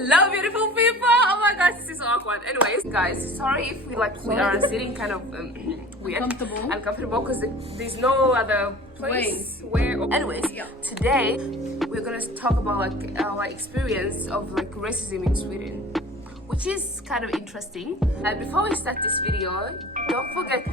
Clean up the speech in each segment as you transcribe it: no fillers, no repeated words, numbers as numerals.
Hello, beautiful people. Oh my gosh, this is so awkward. Anyways, guys, sorry if we are sitting kind of weird, uncomfortable, because there's no other place where. Anyways, today we're gonna talk about like our experience of like racism in Sweden, which is kind of interesting. And before we start this video, don't forget.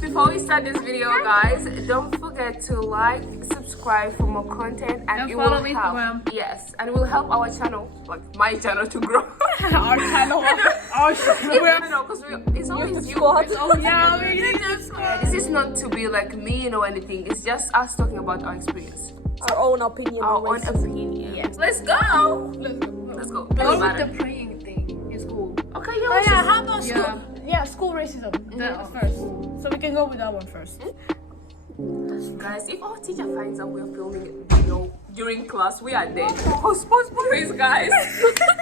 Before we start this video, guys, don't forget to like, subscribe for more content, and it will help. Instagram. Yes, and it will help our channel, like my channel, to grow. Our channel. No, because it's always you. It's always this is not to be like mean or anything. It's just us talking about our experience, our own opinion. our own opinion. Yes. Let's go. Let's go. Go with the praying thing in school. Okay, How about school? Yeah, school racism. First. So we can go with that one first. Guys, if our teacher finds out we're filming it, during class, we are dead. Pause, please, guys.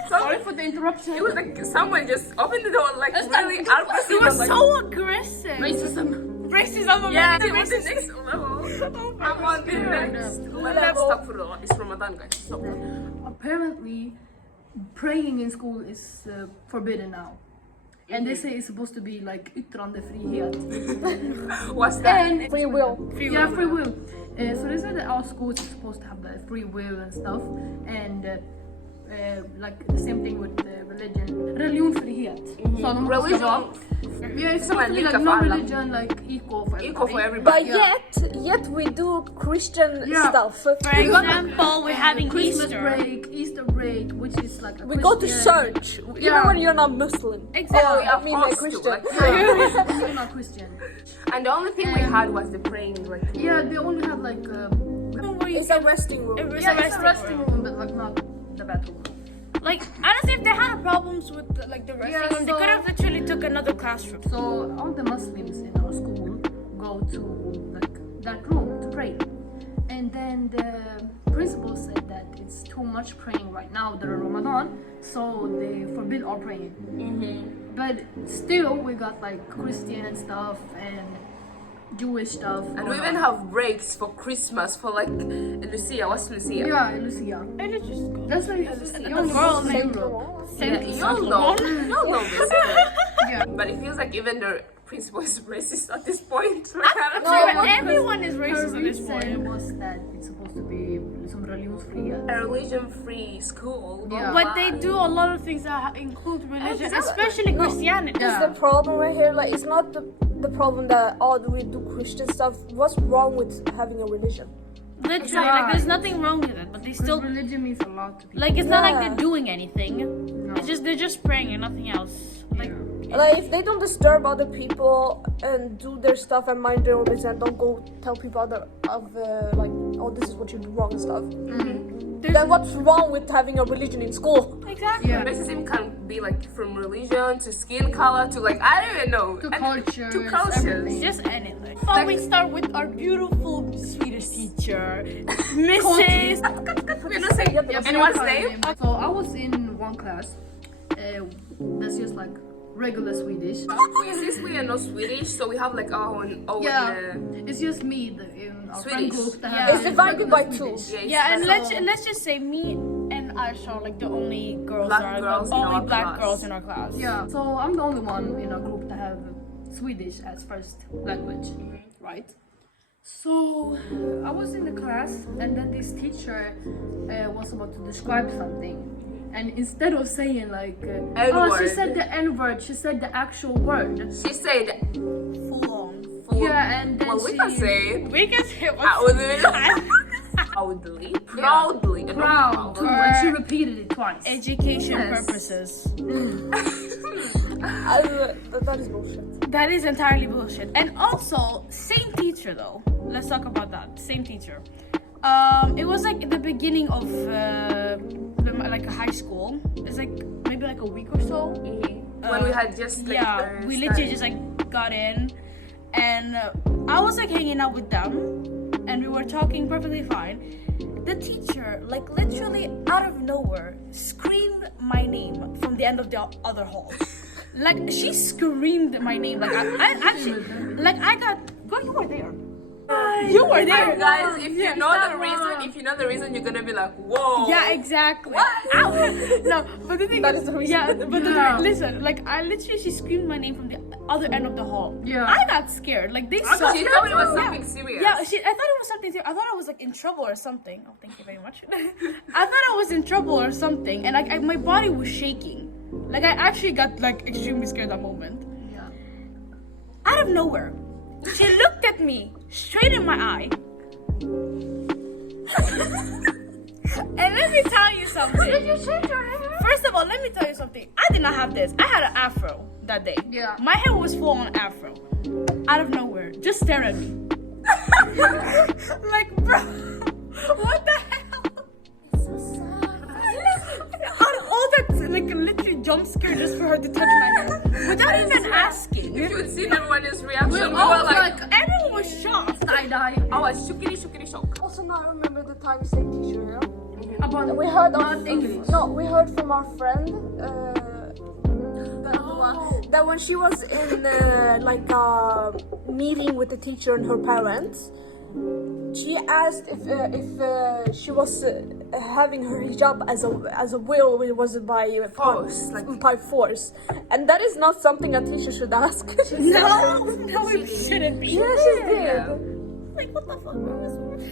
Sorry for the interruption. It was like someone just opened the door, like really aggressive. It was so aggressive. Racism. Yeah, it was the next level. I'm on the next level. Stop for the it's Ramadan, guys. Stop. Apparently, praying in school is forbidden now. And they say it's supposed to be like yttrandefrihet. What's that? And Free will. Free will. So they said that our schools are supposed to have the free will and stuff, and like the same thing with religion. Religionsfrihet. So Religion. Yeah, it's supposed to be like no religion, like equal for everybody. Equal for everybody. But yet we do Christian stuff. For example, we're having Christmas Easter. Easter break, which is like a We go to church, even when you're not Muslim. Exactly. I mean, like Forced to, Christian. like, You're not Christian. and the only thing we had was the praying, like. Yeah, they only have like It's a resting room. It's it's a resting room, but like not the bathroom. Like, honestly, if they had problems with the resting room, they could have literally took another classroom. So all the Muslims in our school go to like that room to pray, and then the principal said that it's too much praying right now during Ramadan, so they forbid our praying. But still, we got like Christian stuff and Jewish stuff, And we even have breaks for Christmas for like Lucia. What's Lucia? yeah, Lucia. And it's just go. That's like The girl named Y'all know this. Yeah. But it feels like even the principal is racist at this point. Everyone is racist Her at this reason point. was that it's supposed to be some religionsfrihet. A religion-free school. Yeah. But they do a lot of things that include religion, Exactly. especially Christianity. This is the problem right here. Like, it's not the problem that we do Christian stuff. What's wrong with having a religion? Literally, like there's nothing wrong with it, but they still Religion means a lot to people. like it's not like Yeah. they're doing anything. It's just they're just praying and nothing else. Like Like, if they don't disturb other people and do their stuff and mind their own business, and don't go tell people like, oh, this is what you do wrong and stuff. Then what's wrong with having a religion in school? exactly. Yeah. Racism can be like from religion to skin color to like I don't even know. To cultures, To cultures. everything. Just anything. Before we start with our beautiful Swedish teacher, Mrs. We're not saying anyone's name. So I was in one class that's just like regular Swedish. Since we are not Swedish, so we have like our own. It's just me in our friend Swedish. group that Yeah. have It's divided by two. Yeah, and let's just say me and Aisha are like the only girls Black that are girls the in only our black class. girls in our class. Yeah, so I'm the only one in our group that have Swedish as first language, right? So I was in the class, and then this teacher was about to describe something, and instead of saying like, oh, she said the N-word, she said the actual word. She said, Full on. Yeah, and then well, we she can say We can say proudly, proudly, proud too, and she repeated it twice. education Yes. purposes. That is bullshit. That is entirely bullshit. And also, same teacher though. Let's talk about that. Same teacher. It was like the beginning of like a high school. It's like maybe like a week or so. when we had just like, We literally just like got in, and I was like hanging out with them, and we were talking perfectly fine. The teacher, like literally out of nowhere, screamed my name from the end of the other hall. Like she screamed my name. Like I actually, like I got. Girl, you were there. You were there, Guys, if you Yeah, know that the reason, one. if you know the reason, you're gonna be like, whoa. Yeah, exactly. Ow. No, but the thing That is, is the reason. yeah, but Yeah. listen, like I literally, she screamed my name from the other end of the hall. Yeah. I got scared. Like they So saw. she thought it was something serious. Yeah, I thought it was something. I thought I was like in trouble or something. Oh, thank you very much. I thought I was in trouble or something, and like my body was shaking. Like I actually got like extremely scared that moment. Yeah. Out of nowhere, she looked at me straight in my eye. And let me tell you something. Did you change your hair? First of all, let me tell you something. I did not have this. I had an afro that day. Yeah. My hair was full on afro. Out of nowhere, just stare at me. Like, bro, what the hell? Out of all that, like, literally jump scare just for her to touch my hair without even asking. If you had seen everyone's reaction, we all were like, Everyone was shocked. Tie-dye. I was shookity shock. Also, now I remember the time same teacher. Yeah? About We heard not English. No, we heard from our friend. That when she was in like a meeting with the teacher and her parents, she asked if she was having her hijab as a will, it was by Force, like- by force, and that is not something a teacher should ask. No, it shouldn't be. Yeah, she did. Yeah. Like, what the fuck?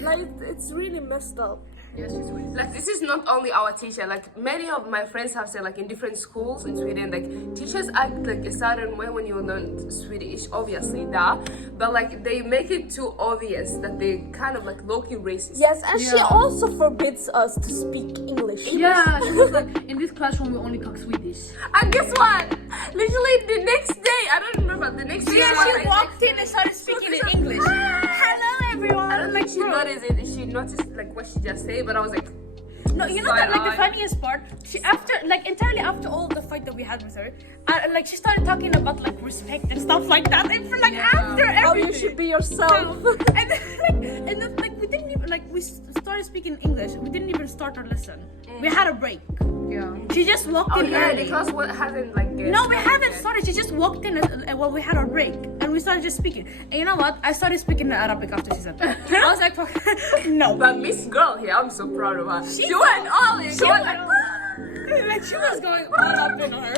Like it's really messed up. Yes, she's weird. Like this is not only our teacher. Like many of my friends have said, like in different schools in Sweden, like teachers act like a certain way when you learn Swedish. Obviously, but like they make it too obvious that they kind of like low-key racist. Yes, and she Yeah. also forbids us to speak English. Yeah, she was like, in this classroom we only talk Swedish. And guess what? Literally the next day, I don't remember the next day. Yeah, I was she like- walked in and started speaking in English. Hello, everyone. I don't think she noticed it. She noticed like what she just said, but I was like, No, you know that like the Side-eye. funniest part. She entirely after all the fight that we had with her, like she started talking about like respect and stuff like that. And for like after How everything. you should be yourself. and then like we didn't even like we started speaking English. We didn't even start our lesson. We had a break. Yeah. She just walked oh in yeah, early. the class hasn't like. No, we haven't started. She just walked in while we had our break, and we started just speaking. And you know what? I started speaking in Arabic after she said that. I was like, no. But Miss Girl here, I'm so proud of her. She went all in. She went like. Like she was going all up in her.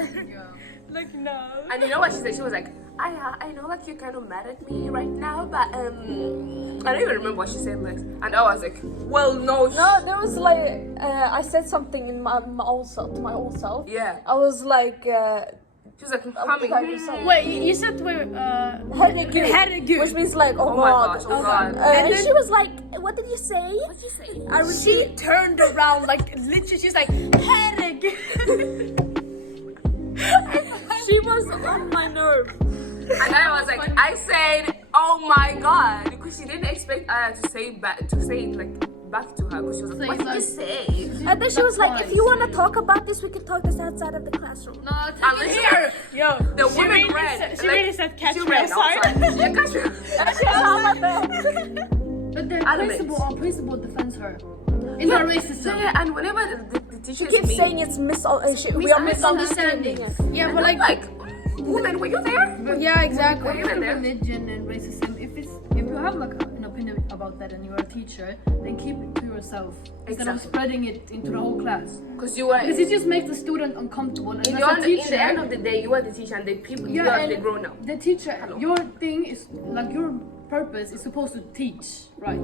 Like no. And you know what she said? She was like, I know like you're kind of mad at me right now, but I don't even remember what she said next. And I was like, well, no. No, there was like I said something in my old self to my old self. Yeah. I was like, She was like humming. Wait, you said wait. herregud, which means like, oh, Oh my god. gosh, oh god. And then- she was like, what did you say? What'd you say? She turned around like literally. She's like, herregud. She was on my nerve. And I was like, I said, oh my god, because she didn't expect to say it like back to her, because she was like, what did you say? And then she was like, if you want to talk about this, we can talk this outside of the classroom. No, Unless Here, yo, the she woman really ran. said- she really said catch she me ran outside. outside. Yeah, catch me. but the Adamant. principal defends her. In her racism. Yeah, and whenever the teacher Keep saying it's we are misunderstanding it. Yeah, but like, like, woman, were you there? yeah, exactly. Were you even there? Religion and racism. If you have like an opinion about that and you're a teacher, then keep it to yourself instead of Exactly. spreading it into the whole class. Because you were. Because it just makes the student uncomfortable. And In as the, a end, teacher, in the end of the day, you are the teacher, and the people you are and the grown up. the teacher, your thing is like your purpose is supposed to teach, right?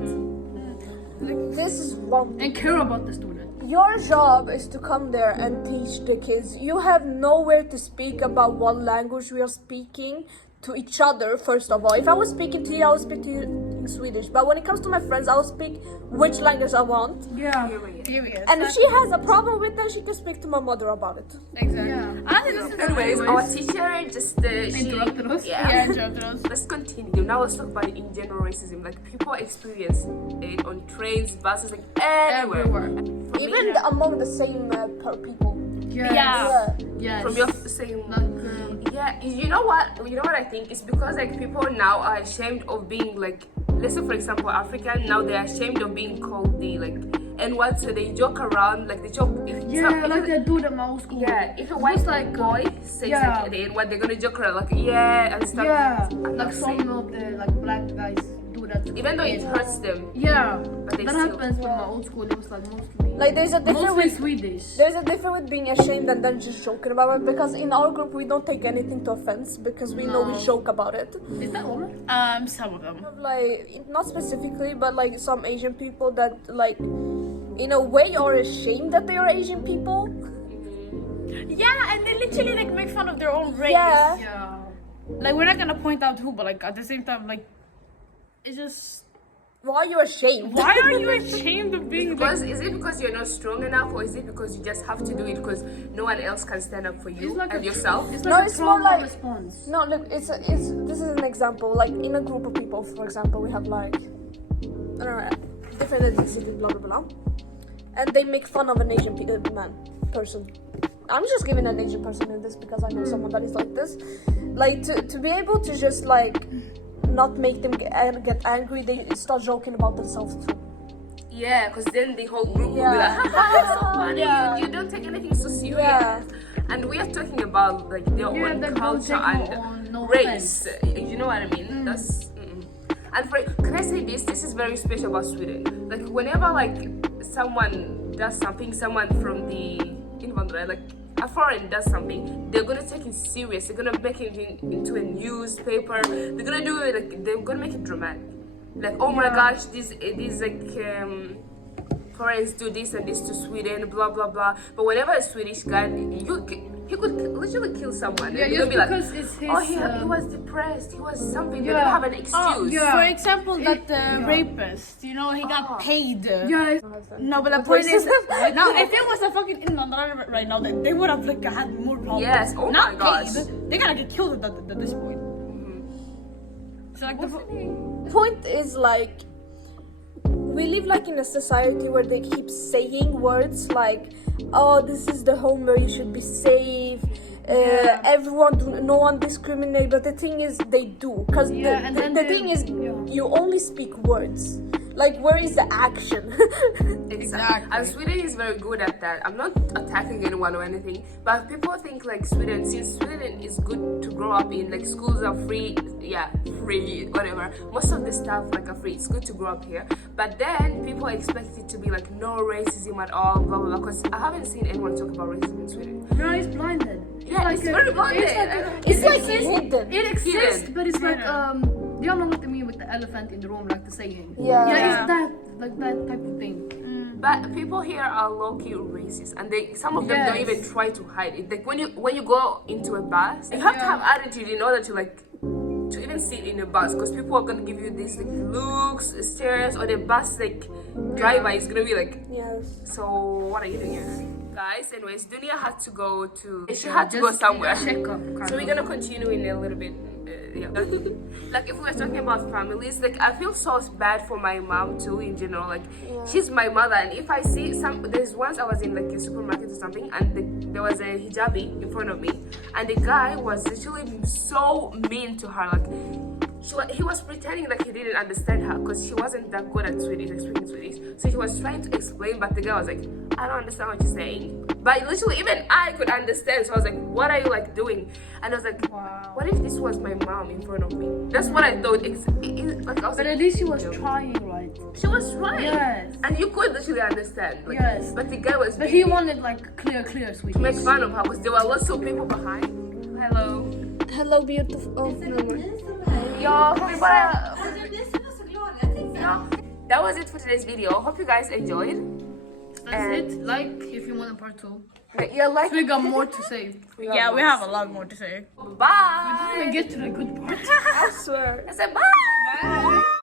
This is wrong. And care about the student. Your job is to come there and teach the kids. You have nowhere to speak about what language we are speaking to each other, first of all. If I was speaking to you, I would speak to you in Swedish. But when it comes to my friends, I will speak which language I want. Yeah. Serious. And if she has a problem with that, she can speak to my mother about it. Exactly. Yeah. I think this is Anyways, our teacher just she Interrupted us. yeah, interrupted. Let's continue. Now let's talk about it in general racism. Like people experience it on trains, buses, like everywhere. Everywhere. Even among the same people. Yes. Yeah. Yes. From your same. Like, Yeah, you know what? You know what I think? It's because like people now are ashamed of being like, let's say for example, African. Now they're ashamed of being called the like N-word, so they joke around like they joke. If yeah, like they do at my old school. yeah, if a It's white just like boy says yeah. like the N-word, they're gonna joke around like yeah and stuff. yeah, I'm like not some saying- of the like black guys do that. Even though it hurts them. Yeah, But they that still- happens with my old school. It was like mostly There's a difference mostly with Swedish. there's a difference with being ashamed and then just joking about it, because in our group we don't take anything to offense because we know we joke about it. Is that all? Some of them. Like, not specifically, but like some Asian people that like in a way are ashamed that they are Asian people. Yeah, and they literally like make fun of their own race. Yeah. Yeah. Like we're not gonna point out who, but like at the same time, like it's just Why are you ashamed? why are you ashamed of being like? Because is it because you're not strong enough, or is it because you just have to do it because no one else can stand up for you It's like and a- yourself? It's No, like it's a more trauma like- response. No, look, it's this is an example. Like in a group of people, for example, we have like I don't know, different ethnicity, blah blah blah, and they make fun of an Asian person. I'm just giving an Asian person in this because I know someone that is like this. Like to be able to just like not make them get angry, they start joking about themselves too. Yeah, because then the whole group will be Yeah. like, "Haha, so funny. Yeah. You don't take anything so serious." Yeah. And we are talking about like their Yeah, own that don't culture take and no race. You know what I mean? That's. And can I say this? This is very special about Sweden. Like whenever like someone does something, someone from the invandrare, like a foreign does something, they're gonna take it serious. They're gonna make it into a newspaper. They're gonna do it like they're gonna make it dramatic. Like oh my gosh, these like foreigners do this and this to Sweden, blah blah blah. But whenever a Swedish guy, he could literally kill someone. Yeah, and just they're gonna be because like, it's his. oh he was depressed, he was something. They Yeah. don't have an excuse. yeah. For example, that yeah. rapist, you know, he got paid. Yeah, No, but the point is, now if it was a fucking invandrare right now, they would have like had more problems. Yes, oh Not my gosh. paid. They're gonna get killed at this point. So like Point is like we live like in a society where they keep saying words like, "Oh, this is the home where you should be safe." No one discriminate, but the thing is they do, because Yeah, and then the they- thing is yeah. you only speak words. Like, where is the action? Exactly. And Sweden is very good at that. I'm not attacking anyone or anything, but people think like Sweden, since Sweden is good to grow up in, like schools are free, free, whatever. Most of the stuff like are free. It's good to grow up here. But then people expect it to be like no racism at all, blah blah blah. Because I haven't seen anyone talk about racism in Sweden. no, it's blinded. Yeah, it's very blinded. It's like hidden. It exists, Hidden. but it's like do you know what I mean with the elephant in the room, like the saying? Yeah. Yeah, Yeah. it's that like that type of thing. But people here are low-key racist, and some of them don't Yes. even try to hide it. Like when you go into a bus, you have to have attitude in order to like to even sit in a bus, because people are gonna give you these like looks, stares, or the bus like driver is gonna be like, Yes. so what are you doing here? Guys, anyways, Dunia had to go to. She had to go somewhere. Check up. So we're gonna continue in a little bit. Like if we were talking about families, like I feel so bad for my mom too in general. Like she's my mother, and if I see there's once I was in like a supermarket or something, and there was a hijabi in front of me, and the guy was literally so mean to her. Like he was pretending like he didn't understand her because she wasn't that good at speaking Swedish. So he was trying to explain, but the guy was like, I don't understand what you're saying. But literally, even I could understand. So I was like, what are you like doing? And I was like, Wow. what if this was my mom in front of me? That's what I thought. Like I was But like, at least she was trying, right? she was right. Yes. And you could literally understand. Like, Yes. But the guy was But he wanted like clear Swedish. to make fun of her because there were lots of people behind. Hello. Hello, beautiful. Oh, no more. Ja, that was it for today's video. Hope you guys enjoyed. That's it. Like if you want a part 2. Yeah, like. We got more to say. yeah, we have a lot more to say. Bye. We didn't even get to the good part. I swear. I said bye. Bye.